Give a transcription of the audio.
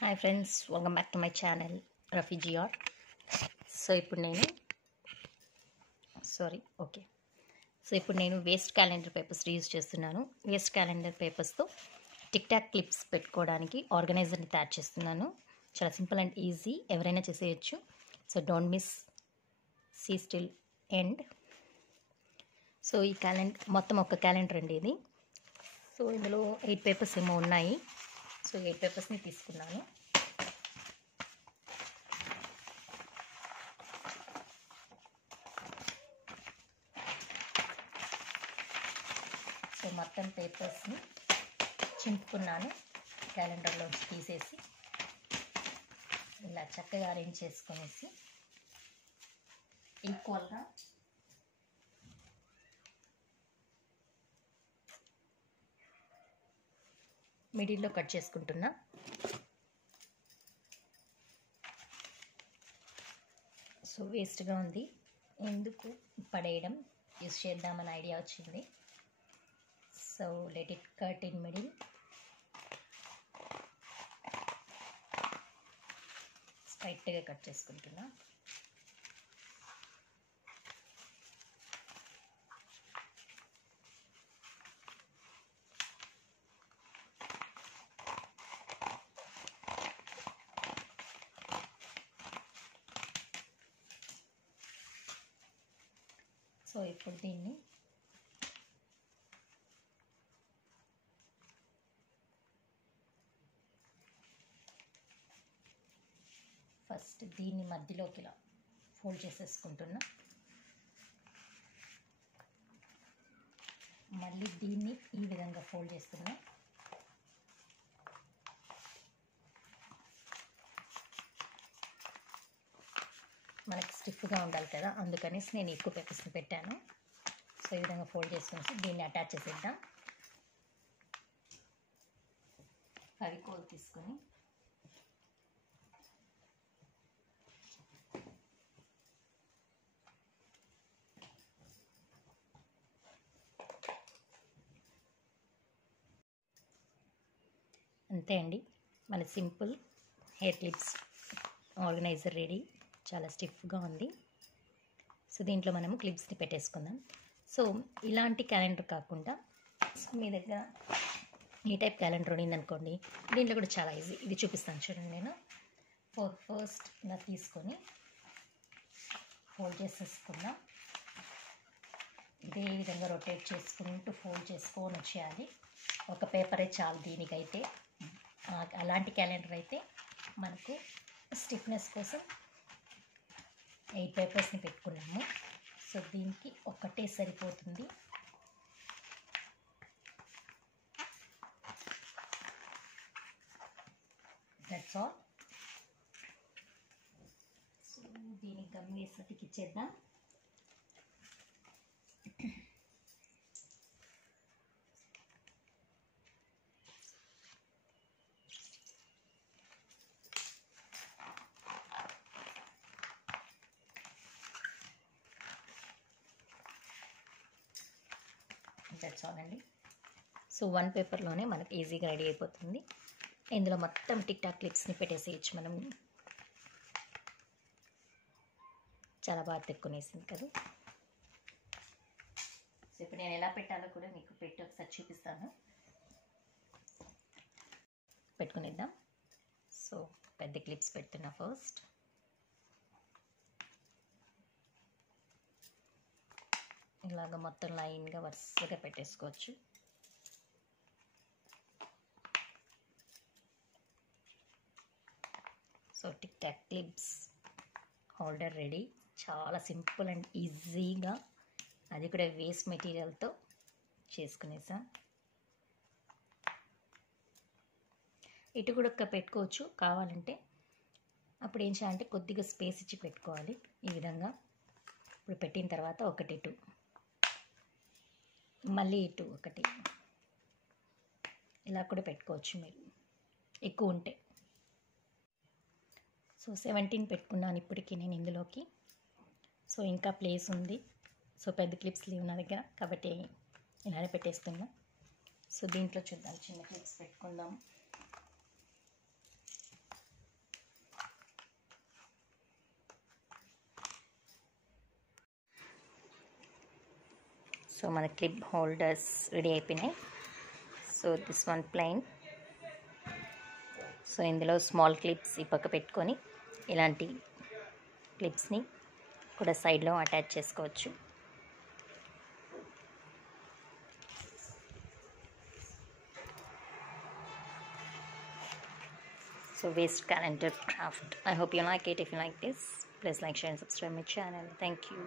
Hi friends, welcome back to my channel రఫీజిఆర్. ఇప్పుడు నేను వేస్ట్ క్యాలెండర్ పేపర్స్ యూజ్ చేస్తున్నాను. వేస్ట్ క్యాలెండర్ పేపర్స్తో టిక్ టాక్ క్లిప్స్ పెట్టుకోవడానికి ఆర్గనైజర్ని తయారు చేస్తున్నాను. చాలా సింపుల్ అండ్ ఈజీ, ఎవరైనా చేసేయచ్చు. So don't miss, see still end. So ఈ క్యాలెండర్ మొత్తం ఒక క్యాలెండర్ అండి ఇది. సో ఇందులో 8 పేపర్స్ ఏమో ఉన్నాయి. సో 8 పేపర్స్ని తీసుకున్నాను. సో మొత్తం పేపర్స్ని చింపుకున్నాను, క్యాలెండర్లో తీసేసి ఇలా చక్కగా అరేంజ్ చేసుకునేసి ఈక్వల్గా మిడిల్లో కట్ చేసుకుంటున్నా. సో వేస్ట్గా ఉంది, ఎందుకు పడేయడం, యూస్ చేద్దామని ఐడియా వచ్చింది. So let it cut in middle. స్ట్రైట్గా కట్ చేసుకుంటున్నా. సో ఇప్పుడు దీన్ని ఫస్ట్ దీన్ని మధ్యలోకి ఇలా ఫోల్డ్ చేసేసుకుంటున్నా. మళ్ళీ దీన్ని ఈ విధంగా ఫోల్డ్ చేస్తున్నా. మనకి స్టిఫ్గా ఉండాలి కదా, అందుకనేసి నేను ఎక్కువ పేపర్స్ని పెట్టాను. సో ఈ విధంగా ఫోల్డ్ చేసుకుని దీన్ని అటాచ్ చేసేద్దాం. ఫెవికాల్ తీసుకొని అంతే అండి, మన simple hair clips organizer ready. చాలా స్టిఫ్గా ఉంది. సో దీంట్లో మనము క్లిప్స్ని పెట్టేసుకుందాం. సో ఇలాంటి క్యాలెండర్ కాకుండా, సో మీ దగ్గర ఈ టైప్ క్యాలెండర్ ఉండిందనుకోండి, దీంట్లో కూడా చాలా ఈజీ. ఇది చూపిస్తాను చూడండి. నేను ఫస్ట్ ఇలా తీసుకొని ఫోల్డ్ చేసేసుకుందాం. ఇదే విధంగా రొటేట్ చేసుకుంటూ ఫోల్డ్ చేసుకొని వచ్చేయాలి. ఒక పేపరే చాలు దీనికైతే. అలాంటి క్యాలెండర్ అయితే మనకు స్టిఫ్నెస్ కోసం 8 పేపర్స్ని పెట్టుకున్నాము. సో దీనికి ఒక్కటే సరిపోతుంది. That's all. సో దీనికి గమ్ వేసినట్టుకి ఇచ్చేద్దాం. దట్స్ ఆల్ అండి. సో 1 పేపర్లోనే మనకు ఈజీగా రెడీ అయిపోతుంది. ఇందులో మొత్తం టిక్ టాక్ క్లిప్స్ని పెట్టేసేయచ్చు మనం. చాలా బాగా తెక్కునేసింది కదా. సో ఇప్పుడు నేను ఎలా పెట్టాలో కూడా మీకు పెట్టి ఒకసారి చూపిస్తాను. పెట్టుకునేద్దాం. సో పెద్ద క్లిప్స్ పెడుతున్నా. ఫస్ట్ ఇలాగ మొత్తం లైన్గా వరుసగా పెట్టేసుకోవచ్చు. So tick tac clips holder ready. చాలా సింపుల్ అండ్ ఈజీగా, అది కూడా వేస్ట్ మెటీరియల్తో చేసుకునేసా. ఇటు కూడా పెట్టుకోవచ్చు కావాలంటే. అప్పుడు ఏం చేయాలంటే కొద్దిగా స్పేస్ ఇచ్చి పెట్టుకోవాలి. ఈ విధంగా ఇప్పుడు పెట్టిన తర్వాత ఒకటి ఇటు, మళ్ళీ ఇటు ఒకటి, ఇలా కూడా పెట్టుకోవచ్చు మీరు ఎక్కువ ఉంటే. సో 17 పెట్టుకున్నాను ఇప్పటికీ నేను ఇందులోకి. సో ఇంకా ప్లేస్ ఉంది. సో పెద్ద క్లిప్స్ లేవు నా దగ్గర, కాబట్టి ఇలానే పెట్టేస్తున్నా. సో దీంట్లో చూద్దాం, చిన్న క్లిప్స్ పెట్టుకుందాం. సో మన క్లిప్ హోల్డర్స్ రెడీ అయిపోయినాయి. So this one plain. So ఇందులో స్మాల్ క్లిప్స్ ఈ పక్క పెట్టుకొని ఇలాంటి క్లిప్స్ని కూడా సైడ్లో అటాచ్ చేసుకోవచ్చు. So waste calendar craft. I hope you like it. If you like this, please like, share and subscribe my channel. Thank you.